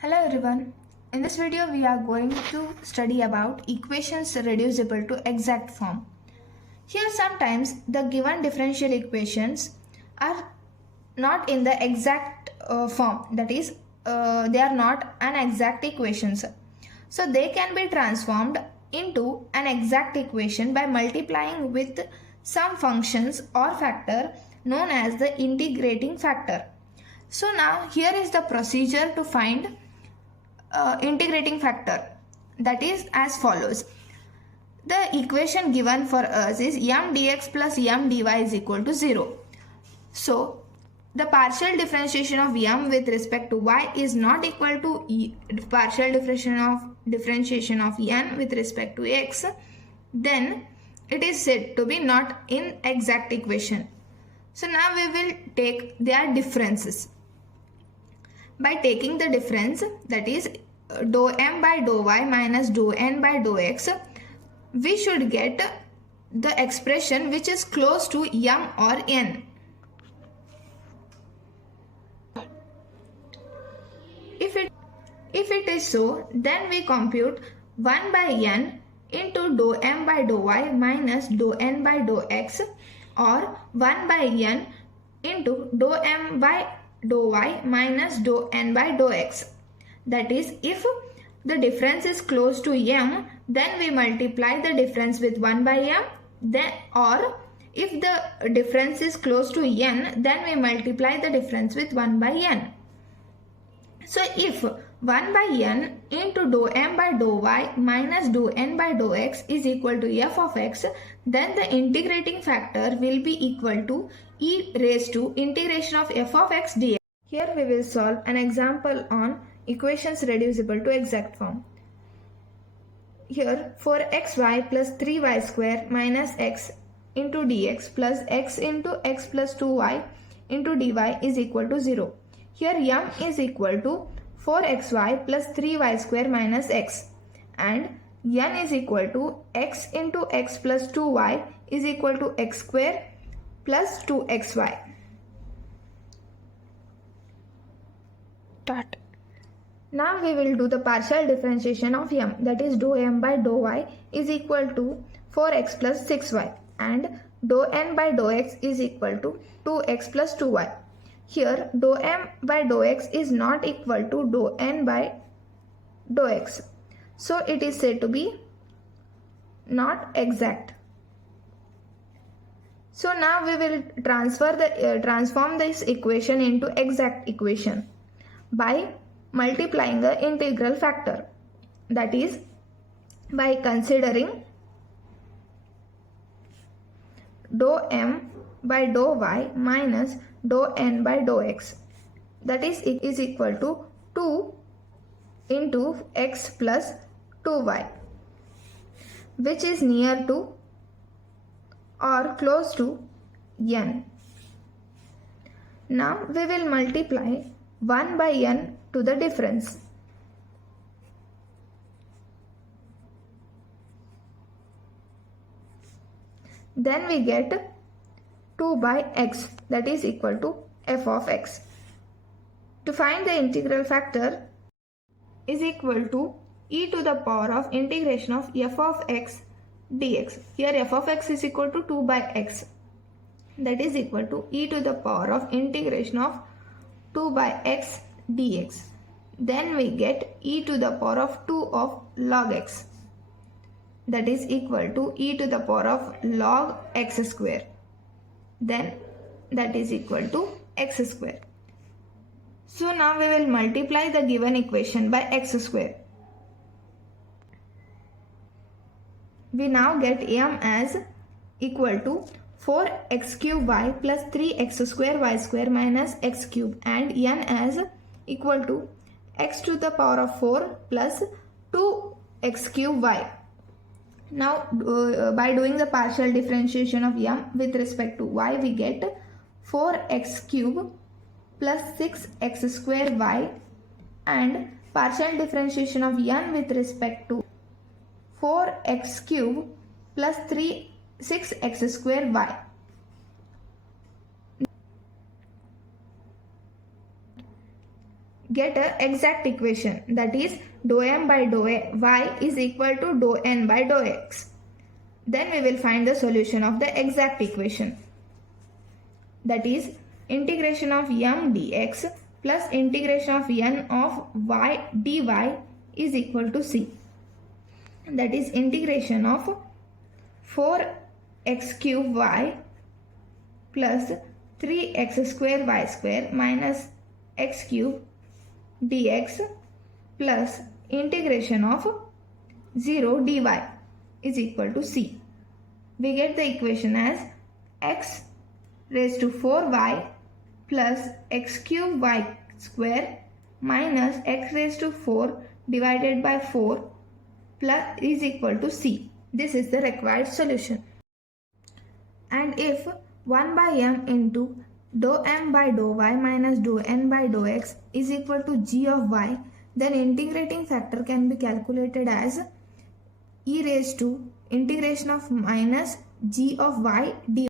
Hello everyone. In this video we are going to study about equations reducible to exact form. Here sometimes the given differential equations are not in the exact form, that is they are not an exact equations. So they can be transformed into an exact equation by multiplying with some functions or factor known as the integrating factor. So now here is the procedure to find integrating factor, that is as follows. The equation given for us is m dx plus m dy is equal to 0. So the partial differentiation of m with respect to y is not equal to partial differentiation of n with respect to x, then it is said to be not in exact equation. So now we will take their differences. By taking the difference, that is dou m by dou y minus dou n by dou x, we should get the expression which is close to m or n. If it is so, then we compute 1 by n into dou m by dou y minus dou n by dou x, or 1 by n into dou m by dou y minus dou n by dou x. That is, if the difference is close to m, then we multiply the difference with 1 by m, then, or if the difference is close to n, then we multiply the difference with 1 by n. So if 1 by n into dou m by dou y minus dou n by dou x is equal to f of x, then the integrating factor will be equal to e raised to integration of f of x dx. Here we will solve an example on equations reducible to exact form. Here 4xy plus 3y square minus x into dx plus x into x plus 2y into dy is equal to 0. Here m is equal to 4xy plus 3y square minus x, and n is equal to x into x plus 2y is equal to x square plus 2xy. Now we will do the partial differentiation of m, that is dou m by dou y is equal to 4x plus 6y, and dou n by dou x is equal to 2x plus 2y. Here dou m by dou x is not equal to dou n by dou x, so it is said to be not exact. So now we will transform this equation into exact equation by multiplying the integral factor, that is by considering dou m by dou y minus dou n by dou x, that is equal to 2 into x plus 2y, which is near to or close to n. Now we will multiply 1 by n to the difference. Then we get 2 by x, that is equal to f of x. To find the integral factor is equal to e to the power of integration of f of x dx. Here f of x is equal to 2 by x, that is equal to e to the power of integration of 2 by x dx. Then we get e to the power of 2 of log x, that is equal to e to the power of log x square, then that is equal to x square. So now we will multiply the given equation by x square. We now get m as equal to 4x cube y plus 3x square y square minus x cube, and n as equal to x to the power of 4 plus 2x cube y. Now by doing the partial differentiation of m with respect to y, we get 4x cube plus 6x square y, and partial differentiation of n with respect to 4x cube plus 6x square y. get a exact equation, that is dou m by dou y is equal to dou n by dou x. Then we will find the solution of the exact equation, that is integration of m dx plus integration of n of y dy is equal to c. That is integration of 4x cube y plus 3x square y square minus x cube dx plus integration of 0 dy is equal to c. We get the equation as x raised to 4y plus x cube y square minus x raised to 4 divided by 4 plus is equal to c. This is the required solution. And if 1 by m into dou m by dou y minus dou n by dou x is equal to g of y, then integrating factor can be calculated as e raised to integration of minus g of y dy.